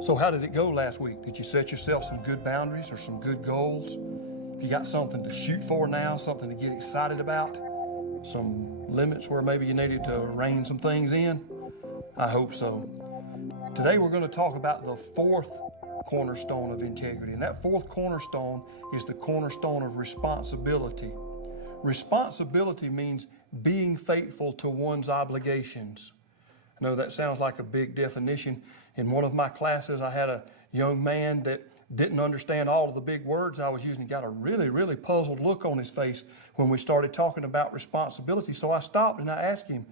So how did it go last week? Did you set yourself some good boundaries or some good goals? If you got something to shoot for now, something to get excited about, some limits where maybe you needed to rein some things in? I hope so. Today we're going to talk about the fourth cornerstone of integrity, and that fourth cornerstone is the cornerstone of responsibility. Responsibility means being faithful to one's obligations. I know that sounds like a big definition. In one of my classes, I had a young man that didn't understand all of the big words I was using. He got a really puzzled look on his face when we started talking about responsibility. So I stopped and I asked him,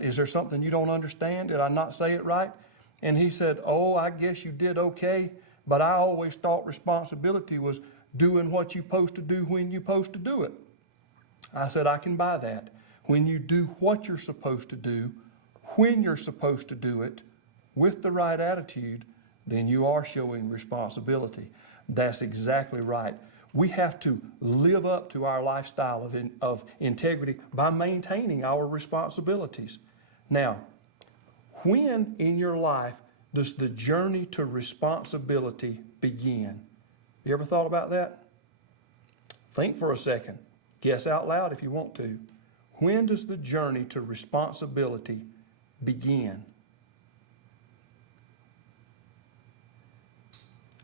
is there something you don't understand? Did I not say it right? And he said, oh, I guess you did okay, but I always thought responsibility was doing what you're supposed to do when you're supposed to do it. I said, I can buy that. When you do what you're supposed to do, when you're supposed to do it, with the right attitude, then you are showing responsibility. That's exactly right. We have to live up to our lifestyle of integrity by maintaining our responsibilities. Now, when in your life does the journey to responsibility begin? You ever thought about that? Think for a second. Guess out loud if you want to. When does the journey to responsibility begin?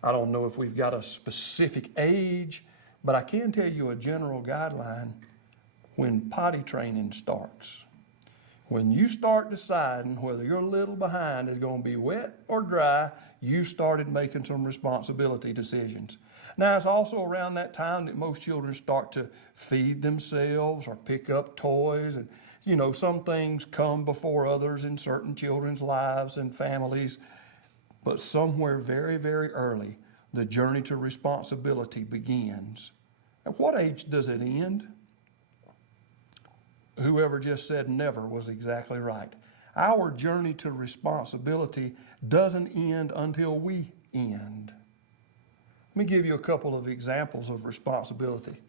I don't know if we've got a specific age, but I can tell you a general guideline when potty training starts. When you start deciding whether your little behind is going to be wet or dry, you started making some responsibility decisions. Now, it's also around that time that most children start to feed themselves or pick up toys. And, you know, some things come before others in certain children's lives and families. But somewhere very early, the journey to responsibility begins. At what age does it end? Whoever just said never was exactly right. Our journey to responsibility doesn't end until we end. Let me give you a couple of examples of responsibility.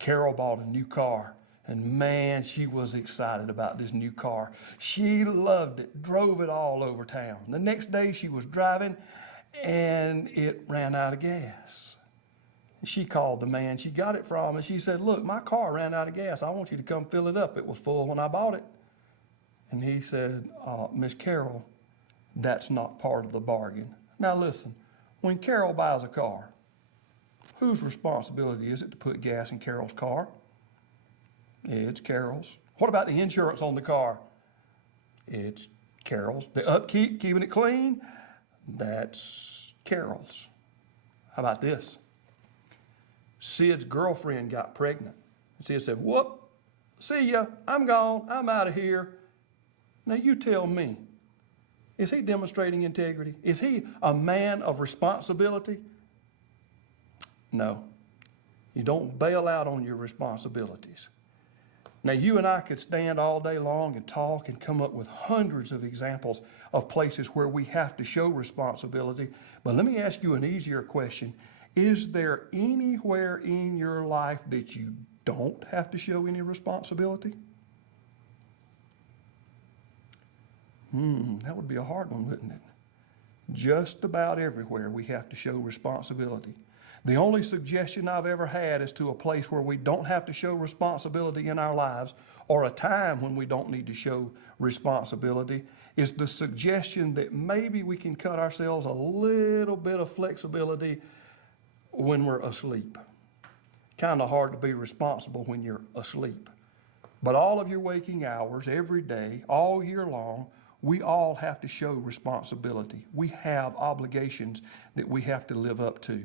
Carol bought a new car, and man, she was excited about this new car. She loved it, drove it all over town. The next day she was driving, and it ran out of gas. She called the man she got it from, and she said, look, my car ran out of gas. I want you to come fill it up. It was full when I bought it. And he said, Miss Carol, that's not part of the bargain. Now listen, when Carol buys a car, whose responsibility is it to put gas in Carol's car? It's Carol's. What about the insurance on the car? It's Carol's. The upkeep, keeping it clean, that's Carol's. How about this? Sid's girlfriend got pregnant. Sid said, whoop, see ya, I'm gone, I'm out of here. Now you tell me, is he demonstrating integrity? Is he a man of responsibility? No. You don't bail out on your responsibilities. Now, you and I could stand all day long and talk and come up with hundreds of examples of places where we have to show responsibility. But let me ask you an easier question. Is there anywhere in your life that you don't have to show any responsibility? That would be a hard one, wouldn't it? Just about everywhere we have to show responsibility. The only suggestion I've ever had as to a place where we don't have to show responsibility in our lives, or a time when we don't need to show responsibility, is the suggestion that maybe we can cut ourselves a little bit of flexibility when we're asleep. Kind of hard to be responsible when you're asleep. But all of your waking hours, every day, all year long, we all have to show responsibility. We have obligations that we have to live up to.